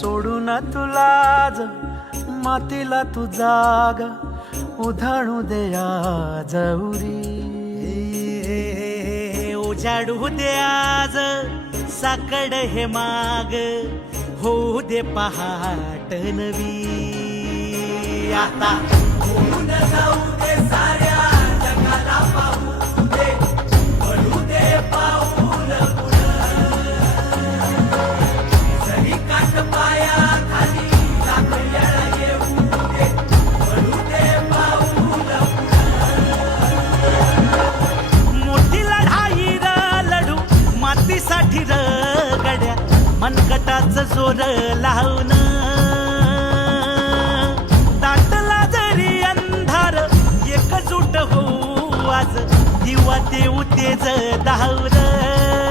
सोडून तुलाज मातीला तू जाग उधाणू दे आज उरी उजाडू दे आज साकड हे माग होऊ दे पहाट नवी आता होऊन जाऊ दे साऱ्या जगाला पाहू दे पडू दे पाऊल सरी काट पाया खाली लागल्याला येऊ दे पडू दे पाऊल मोठी लढाई र लढू मातीसाठी र गड्या मनगटाचं जोर लावून दाटला जरी अंधार एकजूट होऊ आज दिवा देऊ तेज धावलं